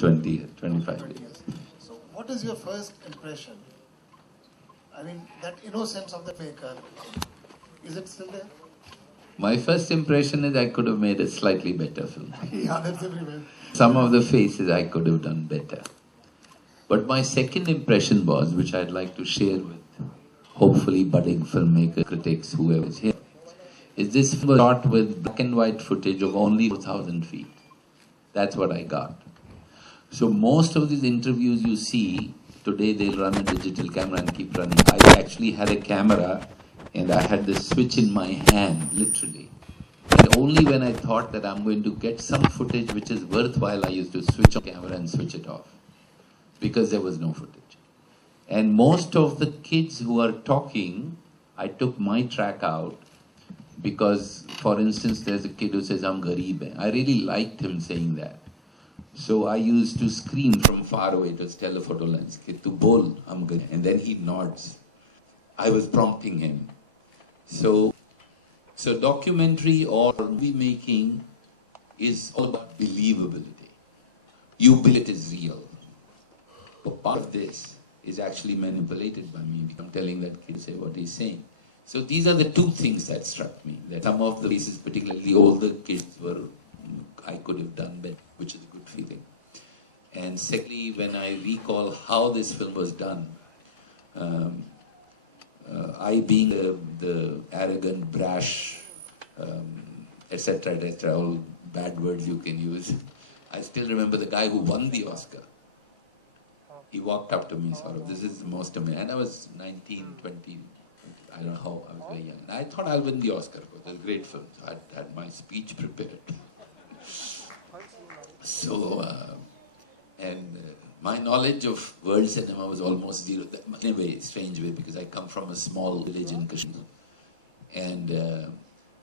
25 years. So what is your first impression? I mean, that innocence of the maker, is it still there? My first impression is I could have made a slightly better film. Yeah, that's everywhere. Some of the faces I could have done better. But my second impression was, which I'd like to share with hopefully budding filmmaker, critics, whoever is here, is this film was shot with black and white footage of only 4,000 feet. That's what I got. So most of these interviews you see, today they'll run a digital camera and keep running. I actually had a camera and I had the switch in my hand, literally. And only when I thought that I'm going to get some footage which is worthwhile, I used to switch on the camera and switch it off. Because there was no footage. And most of the kids who are talking, I took my track out because, for instance, there's a kid who says, I'm Garib hai. I really liked him saying that. So I used to scream from far away to tell the photo lens, tu bol, I'm Garib. And then he nods. I was prompting him. So documentary or movie making is all about believability. You believe it is real. But part of this is actually manipulated by me. I'm telling that kid to say what he's saying. So these are the two things that struck me. That some of the faces, particularly older kids, I could have done better, which is a good feeling. And secondly, when I recall how this film was done, I being the arrogant, brash, etc., all bad words you can use, I still remember the guy who won the Oscar. He walked up to me, sort of, this is the most amazing. And I was 19, 20, I don't know how, I was very young. And I thought I'll win the Oscar. It was a great film. So I had my speech prepared. So, my knowledge of world cinema was almost zero. In a way, strange way, because I come from a small village in Kashmir. And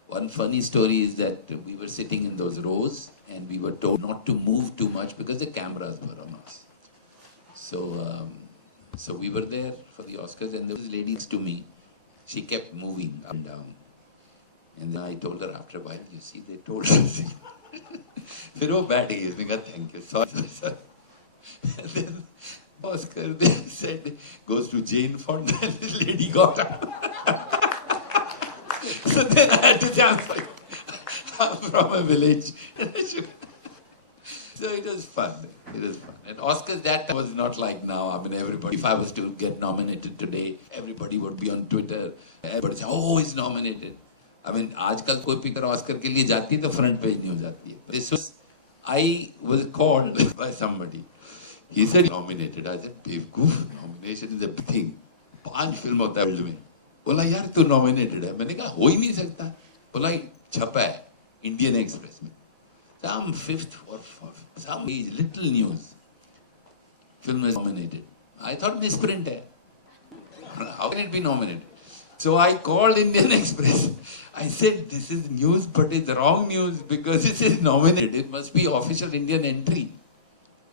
one funny story is that we were sitting in those rows and we were told not to move too much because the cameras were on us. So we were there for the Oscars and there was a lady next to me. She kept moving up and down. And then I told her after a while, you see, they told us. Then, oh, bad he is. Thank you. Sorry, sir. And then Oscar then said, goes to Jane Fonda and this lady got up. So then I had to say, I'm from a village. So it was fun. It was fun. And Oscars that was not like now. I mean, everybody, if I was to get nominated today, everybody would be on Twitter. Everybody say, oh, he's nominated. I mean, आजकल कोई picture Oscar के लिए जाती है तो front page नहीं हो जाती है. This was, I was called by somebody. He said, nominated. I said, बेवकूफ, nomination is a big thing. 5 film होता है वर्ल्ड में. बोला यार तू nominated है. मैंने कहा हो ही नहीं सकता. बोला छपा है Indian Express में. Some 5th or 4th, some little news. Film is nominated. I thought misprint hai. How can it be nominated? So I called Indian Express. I said, this is news, but it's wrong news because it is nominated. It must be official Indian entry.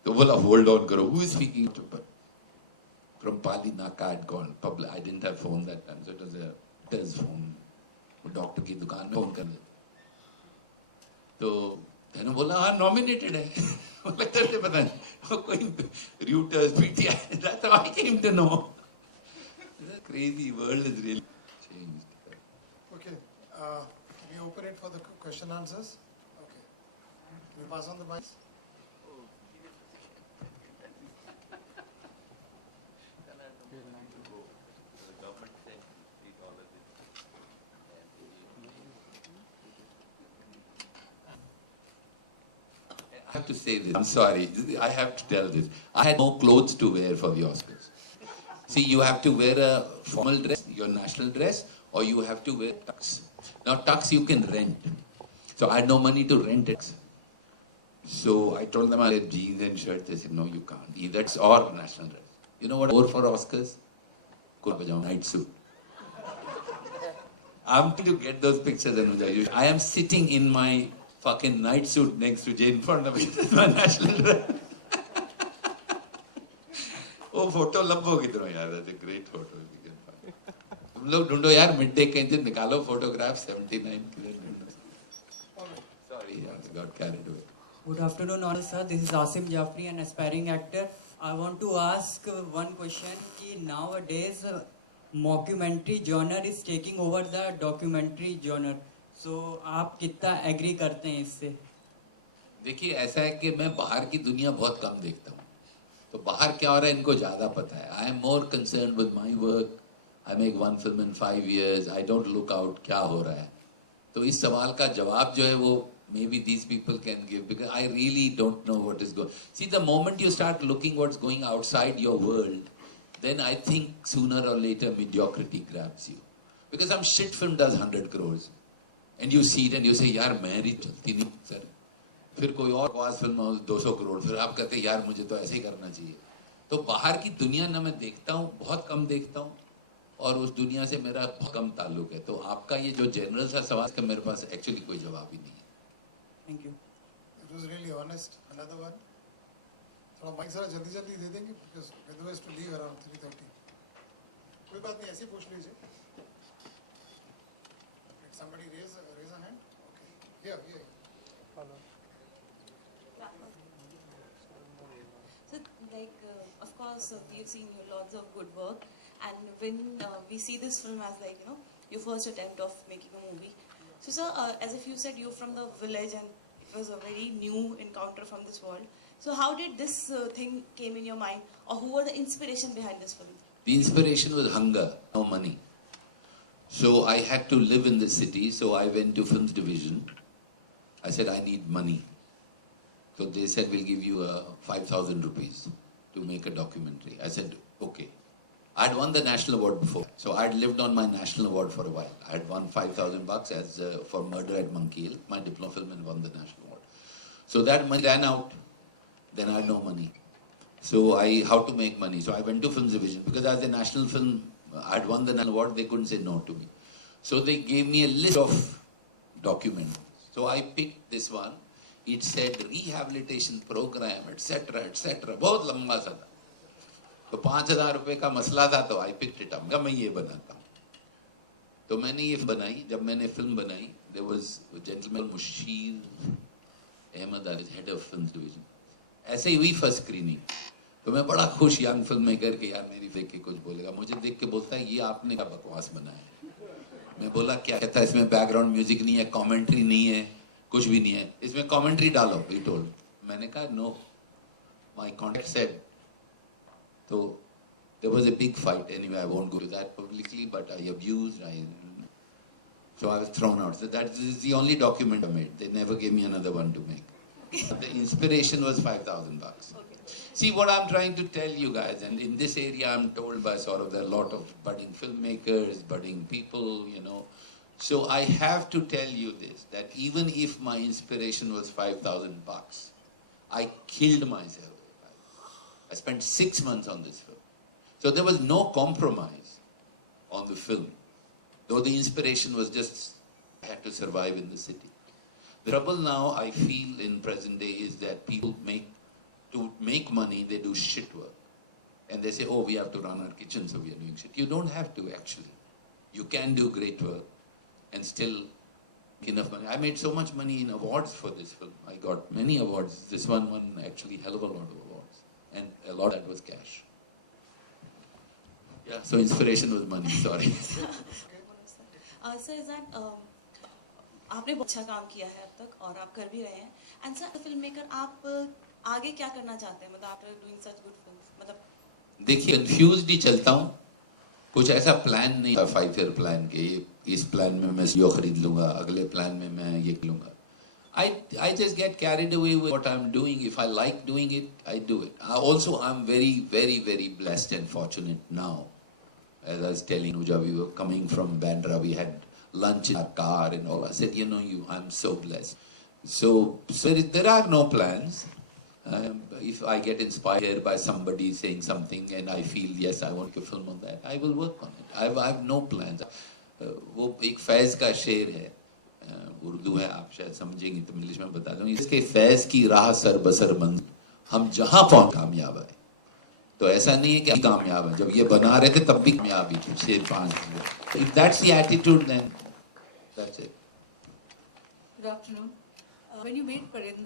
So bola, hold on, karo. Who is speaking? From Pali Naka I had called. I didn't have phone that time, so it was a doctor's phone. Doctor ki dukaan mein phone karne. So then बोला हाँ nominated है. बोला कैसे पता है? कोई Reuters, PTI. That's how I came to know. The crazy world is really changed. Okay, can we open it for the question answers? Okay, we pass on the mics. I have to say this. I'm sorry. I have to tell this. I had no clothes to wear for the Oscars. See, you have to wear a formal dress, your national dress, or you have to wear tux. Now, tux you can rent. So I had no money to rent it. So I told them I had jeans and shirts. They said, no, you can't. Either tux or national dress. You know what I wore for Oscars? Night suit. I'm going to get those pictures. And I am sitting in my fucking night suit next to Jane Fonda because it's my national dress. Oh, photo लंबो कितना यार, that's a great photo. तुम लोग ढूंढो यार midday कहीं से निकालो photograph 79 Sorry, I got carried away. Good afternoon, all sir. This is Asim Jafri, an aspiring actor. I want to ask one question. Ki nowadays, mockumentary genre is taking over the documentary genre. So, आप कितना agree करते हैं इससे? देखिए, ऐसा है कि मैं बाहर की दुनिया बहुत कम देखता हूँ, तो बाहर क्या हो रहा है इनको ज़्यादा पता है. I am more concern with my work. I make one film in 5 years. I don't look out क्या हो रहा है. तो इस सवाल का जवाब जो है वो maybe these people can give, because I really don't know what is going. See, the moment you start looking what's going outside your world, then I think sooner or later mediocrity grabs you. Because some shit film does 100 crores. And you see it and you say, यार मेरी चलती नहीं sir. फिर कोई और आवाज film 200 crore. फिर आप कहते हैं यार मुझे तो ऐसे ही करना चाहिए. तो बाहर की दुनिया ना मैं देखता हूँ, बहुत कम देखता हूँ, और उस दुनिया से मेरा बहुत कम ताल्लुक है. तो आपका ये जो जनरल सा सवाल का मेरे पास एक्चुअली कोई जवाब ही नहीं है. Thank you. It was really honest. Another one. थोड़ा माइक जरा जल्दी जल्दी दे देंगे because Vidhu has to leave around 3:30. कोई बात नहीं, ऐसे पूछ लीजिए. Did somebody raise a hand? Okay. Here. Follow. So, like, of course, we've seen you lots of good work, and when we see this film as like, you know, your first attempt of making a movie. So, sir, as if you said you're from the village and it was a very new encounter from this world. So, how did this thing came in your mind, or who were the inspiration behind this film? The inspiration was hunger, no money. So I had to live in the city, so I went to films division. I said, I need money. So they said, we'll give you 5,000 rupees to make a documentary. I said, okay. I'd won the national award before. So I'd lived on my national award for a while. I'd won 5,000 bucks as for Murder at Monkey Hill, my diploma film, and won the national award. So that money ran out. Then I had no money. So how to make money? So I went to films division, because as a national film, I'd won the national award, they couldn't say no to me. So they gave me a list of documents. So I picked this one. It said rehabilitation program, etc., etc. बहुत लंबा सा था. तो 5,000 रुपए का मसला था, तो I picked it up. मैं ये बनाता हूँ. तो मैंने ये बनाई. जब मैंने फिल्म बनाई, there was a gentleman Mushir Ahmed, that is head of films division. ऐसे ही हुई फर्स्ट स्क्रीनिंग. तो मैं बड़ा खुश यंग फिल्म मेकर के, यार मेरी देख के कुछ बोलेगा. मुझे देख के बोलता है, ये आपने क्या बकवास बनाया. मैं बोला क्या कहता है, इसमें बैकग्राउंड म्यूजिक नहीं है, कमेंट्री नहीं है, कुछ भी नहीं है, इसमें कमेंट्री डालो. He told. मैंने कहा नो, माय कॉन्ट्रैक्ट सेड. तो there was a big fight. Anyway, I won't go to that publicly, but I abused. So I was thrown out. So that is the only document I made. They never gave me another one to make. The inspiration was 5,000 bucks. Okay. See what I'm trying to tell you guys, and in this area I'm told by sort of there are a lot of budding filmmakers, budding people, you know. So I have to tell you this, that even if my inspiration was 5,000 bucks, I killed myself. I spent 6 months on this film. So there was no compromise on the film, though the inspiration was just, I had to survive in the city. The trouble now I feel in present day is that people to make money, they do shit work. And they say, oh, we have to run our kitchen, so we are doing shit. You don't have to, actually. You can do great work and still make enough money. I made so much money in awards for this film. I got many awards. This one won actually hell of a lot of awards. And a lot of that was cash. Yeah, so inspiration was money, sorry. Sir, is that आपने बहुत अच्छा काम किया है अब तक, और आप कर भी रहे हैं. एंड सर, फिल्म मेकर आप आगे क्या करना चाहते हैं, मतलब after doing such good films, मतलब देखिए कंफ्यूज्ड ही चलता हूँ. कुछ ऐसा प्लान नहीं है 5 year प्लान के, इस प्लान में मैं यो खरीद लूंगा, अगले प्लान में मैं ये लूंगा. I just get carried away with what I'm doing. If I like doing it, I do it. I'm very, very, very blessed and fortunate now. As I was telling Uja, we were coming from Bandra, we had lunch in our car and all. I said, I'm so blessed. So there are no plans. If I get inspired by somebody saying something and I feel, yes, I want to film on that, I will work on it. I have no plans. वो एक फैज का शेर है, उर्दू है, आप शायद समझेंगे तो इंग्लिश में बता दूं. इसके फैज की राह सर बसर मंजिल, हम जहां पहुंच कामयाब है. तो ऐसा नहीं है कि कामयाब है, जब ये बना रहे थे तब भी कामयाबी थी. 6-5. If that's the attitude, then that's it. Good afternoon. When you made Parinda,